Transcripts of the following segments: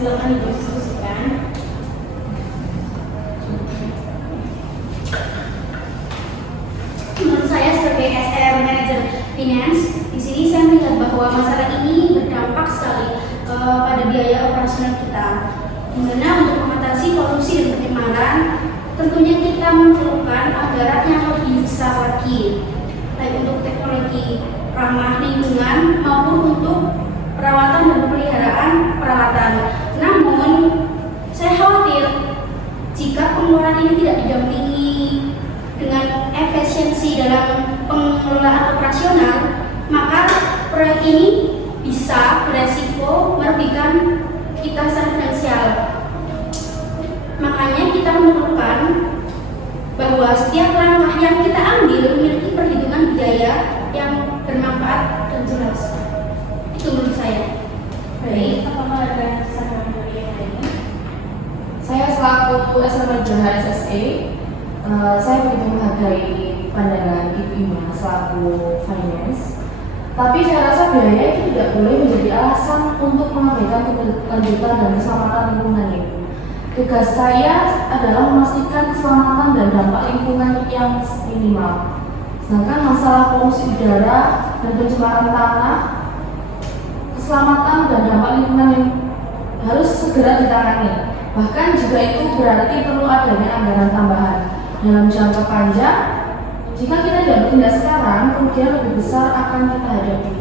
Silakan didiskusikan. Menurut saya sebagai SR Manager Finance, di sini saya melihat bahwa masalah ini berdampak sekali pada biaya operasional kita. Dimana untuk mengatasi korupsi dan penerimaan, tentunya kita memerlukan anggaran yang lebih besar lagi, baik untuk teknologi ramah lingkungan maupun untuk perawatan dan pemeliharaan peralatan. Namun, saya khawatir jika pengeluaran ini tidak didampingi dengan efisiensi dalam pengelolaan operasional, maka proyek ini bisa beresiko merugikan kita secara finansial. Makanya kita memerlukan bahwa setiap langkah yang kita ambil memiliki perhitungan biaya yang bermanfaat dan jelas. Itu menurut saya. Baik, apakah ada saran dari yang lain? Saya selaku SMR HSSE, saya begitu menghargai pandangan Ibu Ima selaku finance. Tapi saya rasa biaya itu tidak boleh menjadi alasan untuk mengabaikan kelanjutan dan keselamatan lingkungan ini. Tugas saya adalah memastikan keselamatan dan dampak lingkungan yang minimal. Sedangkan masalah polusi udara dan pencemaran tanah, keselamatan dan dampak lingkungan yang harus segera ditangani. Bahkan jika itu berarti perlu adanya anggaran tambahan dalam jangka panjang. Jika kita tidak bertindak sekarang, kerugian lebih besar akan kita hadapi,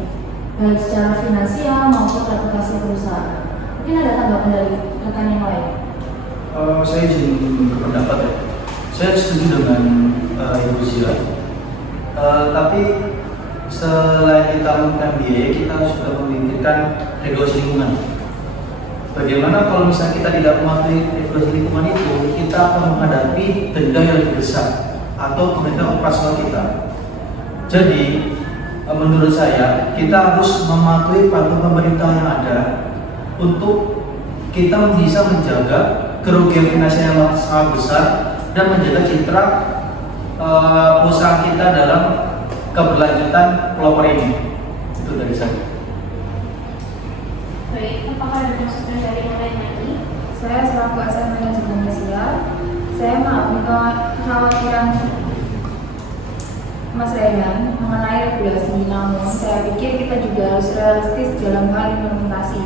baik secara finansial maupun reputasi perusahaan. Mungkin ada tanggapan dari rekan yang lain. Saya izin berpendapat ya. Saya setuju dengan Ibu Zira. Tapi selain kita memikirkan biaya, kita sudah memikirkan regulasi lingkungan. Bagaimana kalau misalnya kita tidak mematuhi regulasi lingkungan itu, kita akan menghadapi denda yang lebih besar atau denda operasional kita. Jadi, menurut saya, kita harus mematuhi peraturan pemerintah yang ada untuk kita bisa menjaga kerugian finansial yang sangat besar dan menjaga citra perusahaan kita dalam keberlanjutan pelopor ini. Itu dari saya. Baik, apakah ada masukan dari yang lain lagi? Saya selaku SR Manajer Finansial, saya memahami kekhawatiran Mas Rehan mengenai regulasi, namun saya pikir kita juga harus realistis dalam hal implementasi.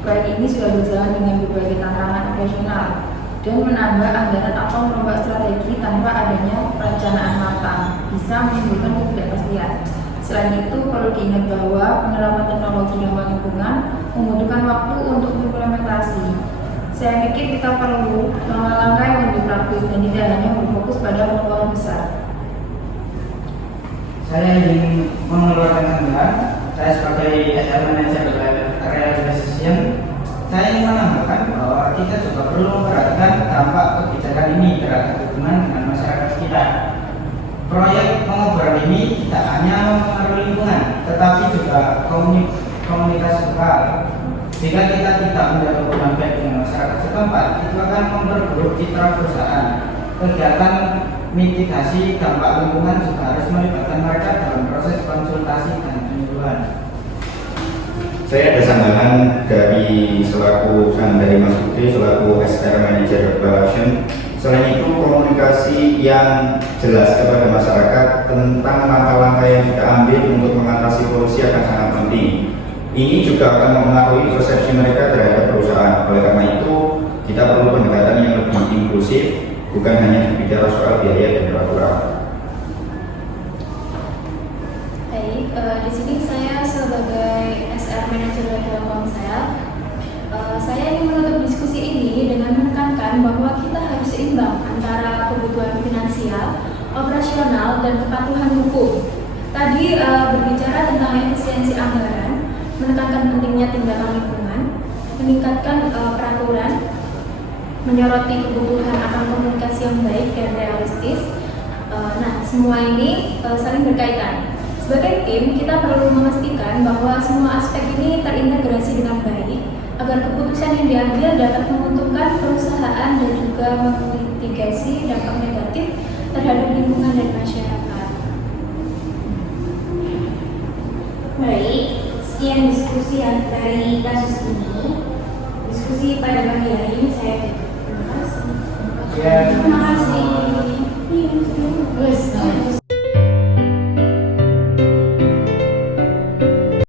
Proyek ini sudah berjalan dengan berbagai tantangan operasional dan menambah anggaran atau merubah strategi tanpa adanya perencanaan matang bisa menimbulkan ketidakpastian. Selain itu, perlu diingat bahwa penerapan teknologi ramah lingkungan membutuhkan waktu untuk implementasi. Saya pikir kita perlu langkah yang lebih praktis dan tidak hanya berfokus pada pengeluaran besar. Saya ingin mengeluarkan anggaran. Saya sebagai SR Manager Area Decision, saya ingin menambahkan bahwa kita juga perlu memperhatikan dampak kebijakan ini terhadap hubungan dengan masyarakat kita. Proyek pengoboran ini tidak hanya mempengaruhi lingkungan, tetapi juga komunitas lokal. Jika kita tidak menjaga hubungan baik dengan masyarakat setempat, itu akan memperburuk citra perusahaan. Kegiatan mitigasi dampak lingkungan juga harus melibatkan mereka dalam proses konsultasi dan penyuluhan. Saya ada sanggahan dari Mas Putri selaku SR Manager Production. Selain itu, komunikasi yang jelas kepada masyarakat tentang langkah-langkah yang kita ambil untuk mengatasi polusi akan sangat penting. Ini juga akan mempengaruhi persepsi mereka terhadap perusahaan. Oleh karena itu, kita perlu pendekatan yang lebih inklusif, bukan hanya berbicara soal biaya dan peraturan. Baik, di sini saya sebagai SR Manager Telkomsel, saya ingin menutup diskusi ini dengan menekankan bahwa kita harus seimbang antara kebutuhan finansial, operasional, dan kepatuhan hukum. Tadi berbicara tentang efisiensi anggaran, menekankan pentingnya tindakan lingkungan, meningkatkan peraturan, menyoroti kebutuhan akan komunikasi yang baik dan realistis. Nah, semua ini saling berkaitan. Sebagai tim, kita perlu memastikan bahwa semua aspek ini terintegrasi dengan baik agar keputusan yang diambil dapat menguntungkan perusahaan dan juga memitigasi dampak negatif terhadap lingkungan dan masyarakat. Baik, sekian diskusi dari kasus ini. diskusi pada pagi hari ini saya tutup. Terima kasih. Ya. Terima kasih.